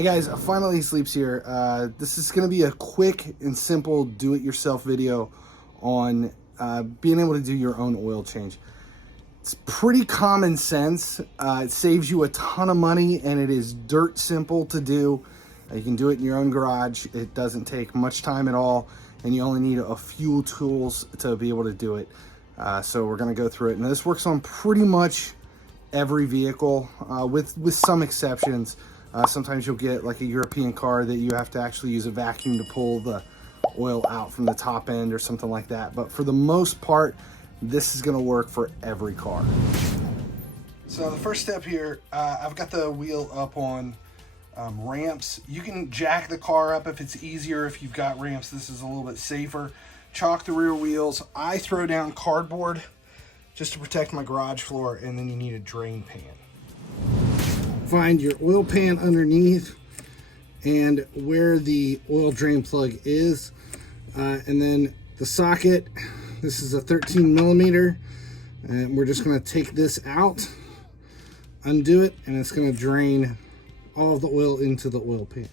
Hey guys, finally Sleeps here. This is going to be a quick and simple do-it-yourself video on being able to do your own oil change. It's pretty common sense. It saves you a ton of money and it is dirt simple to do. You can do it in your own garage. It doesn't take much time at all and you only need a few tools to be able to do it. So we're going to go through it. And this works on pretty much every vehicle with some exceptions. Sometimes you'll get like a European car that you have to actually use a vacuum to pull the oil out from the top end or something like that. But for the most part, this is gonna work for every car. So the first step here, I've got the wheel up on ramps. You can jack the car up if it's easier. If you've got ramps, this is a little bit safer. Chalk the rear wheels. I throw down cardboard just to protect my garage floor, and then you need a drain pan. Find your oil pan underneath and where the oil drain plug is, and then the socket. This is a 13 millimeter, and we're just going to take this out, undo it, and it's going to drain all of the oil into the oil pan.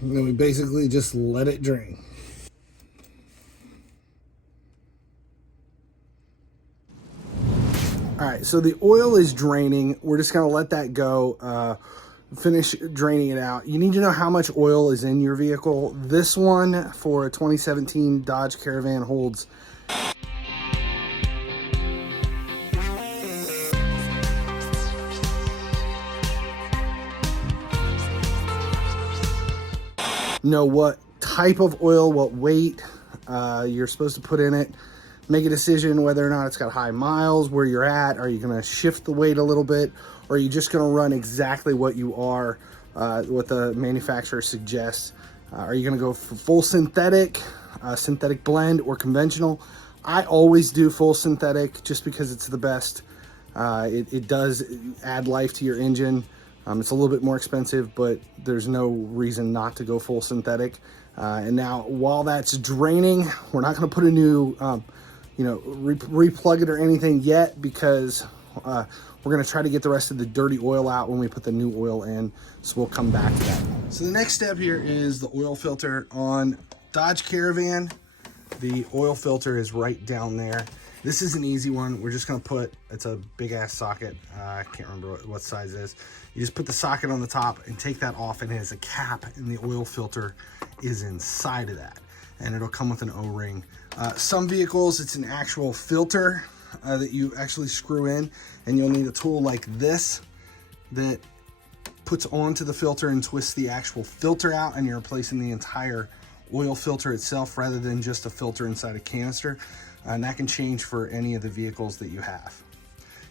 And then we basically just let it drain. All right, so the oil is draining. We're just gonna let that go, finish draining it out. You need to know how much oil is in your vehicle. This one for a 2017 Dodge Caravan holds know what type of oil, what weight you're supposed to put in it. Make a decision whether or not it's got high miles, where you're at. Are you going to shift the weight a little bit, or are you just going to run exactly what you are, what the manufacturer suggests? Are you going to go for full synthetic, synthetic blend, or conventional? I always do full synthetic just because it's the best. It does add life to your engine. It's a little bit more expensive, but there's no reason not to go full synthetic. And now, while that's draining, we're not going to put a new, replug it or anything yet, because we're going to try to get the rest of the dirty oil out when we put the new oil in. So we'll come back to that. So the next step here is the oil filter. On Dodge Caravan, the oil filter is right down there. This is an easy one. We're just gonna put, it's a big ass socket. I can't remember what size it is. You just put the socket on the top and take that off, and it has a cap, and the oil filter is inside of that. And it'll come with an O-ring. Some vehicles, it's an actual filter that you actually screw in, and you'll need a tool like this that puts onto the filter and twists the actual filter out, and you're replacing the entire oil filter itself rather than just a filter inside a canister. And that can change for any of the vehicles that you have.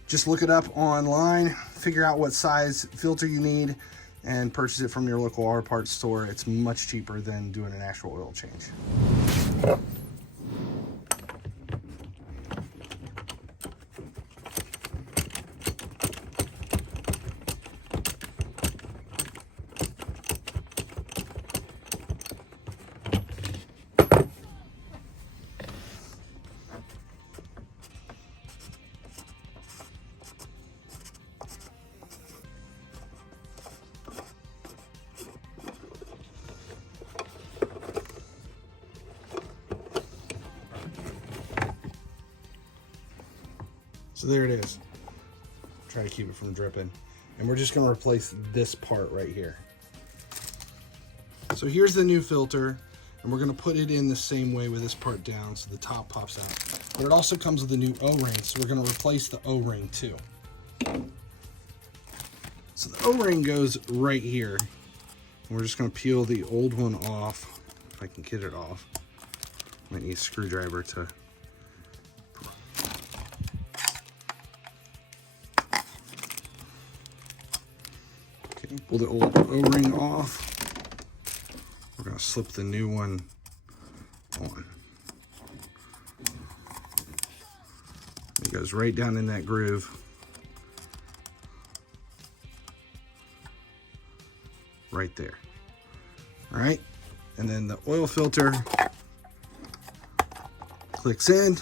Just look it up online, figure out what size filter you need, and purchase it from your local auto parts store. It's much cheaper than doing an actual oil change. So there it is. Try to keep it from dripping. And we're just gonna replace this part right here. So here's the new filter, and we're gonna put it in the same way with this part down so the top pops out. But it also comes with a new O-ring, so we're gonna replace the O-ring too. So the O-ring goes right here. And we're just gonna peel the old one off, if I can get it off. Might need a screwdriver to Pull the old O-ring off. We're going to slip the new one on. It goes right down in that groove. Right there. All right, and then the oil filter clicks in, and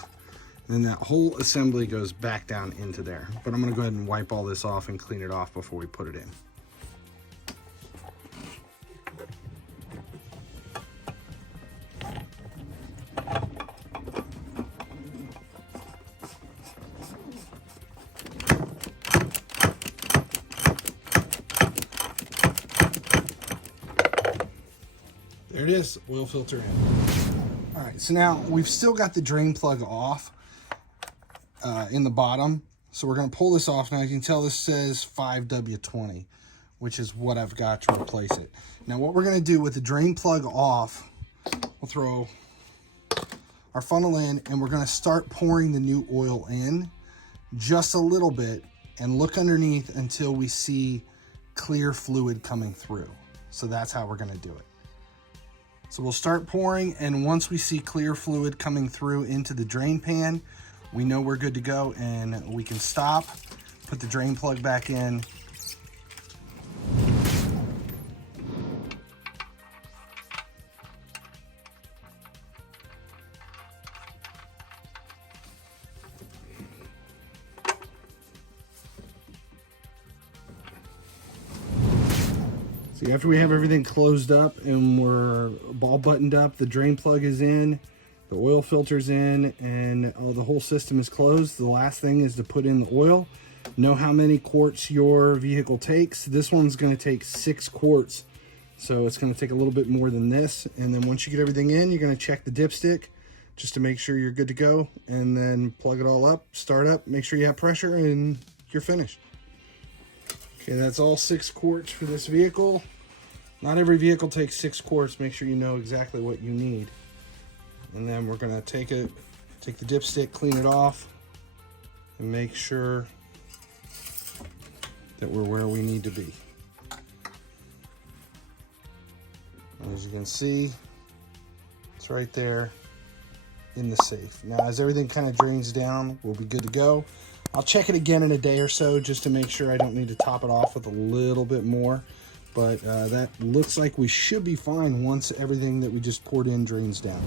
then that whole assembly goes back down into there. But I'm gonna go ahead and wipe all this off and clean it off before we put it in. There it is, oil filter in. All right, so now we've still got the drain plug off in the bottom. So we're gonna pull this off. Now you can tell this says 5W20, which is what I've got to replace it. Now what we're gonna do with the drain plug off, we'll throw our funnel in and we're gonna start pouring the new oil in just a little bit and look underneath until we see clear fluid coming through. So that's how we're gonna do it. So we'll start pouring, and once we see clear fluid coming through into the drain pan, we know we're good to go, and we can stop, put the drain plug back in. See, after we have everything closed up and we're all buttoned up, the drain plug is in, the oil filter's in, and the whole system is closed. The last thing is to put in the oil. Know how many quarts your vehicle takes. This one's going to take 6 quarts, so it's going to take a little bit more than this. And then once you get everything in, you're going to check the dipstick just to make sure you're good to go, and then plug it all up, start up, make sure you have pressure, and you're finished. Okay, that's all 6 quarts for this vehicle. Not every vehicle takes 6 quarts. Make sure you know exactly what you need. And then we're gonna take the dipstick, clean it off, and make sure that we're where we need to be. And as you can see, it's right there in the safe. Now, as everything kind of drains down, we'll be good to go. I'll check it again in a day or so just to make sure I don't need to top it off with a little bit more. But that looks like we should be fine once everything that we just poured in drains down.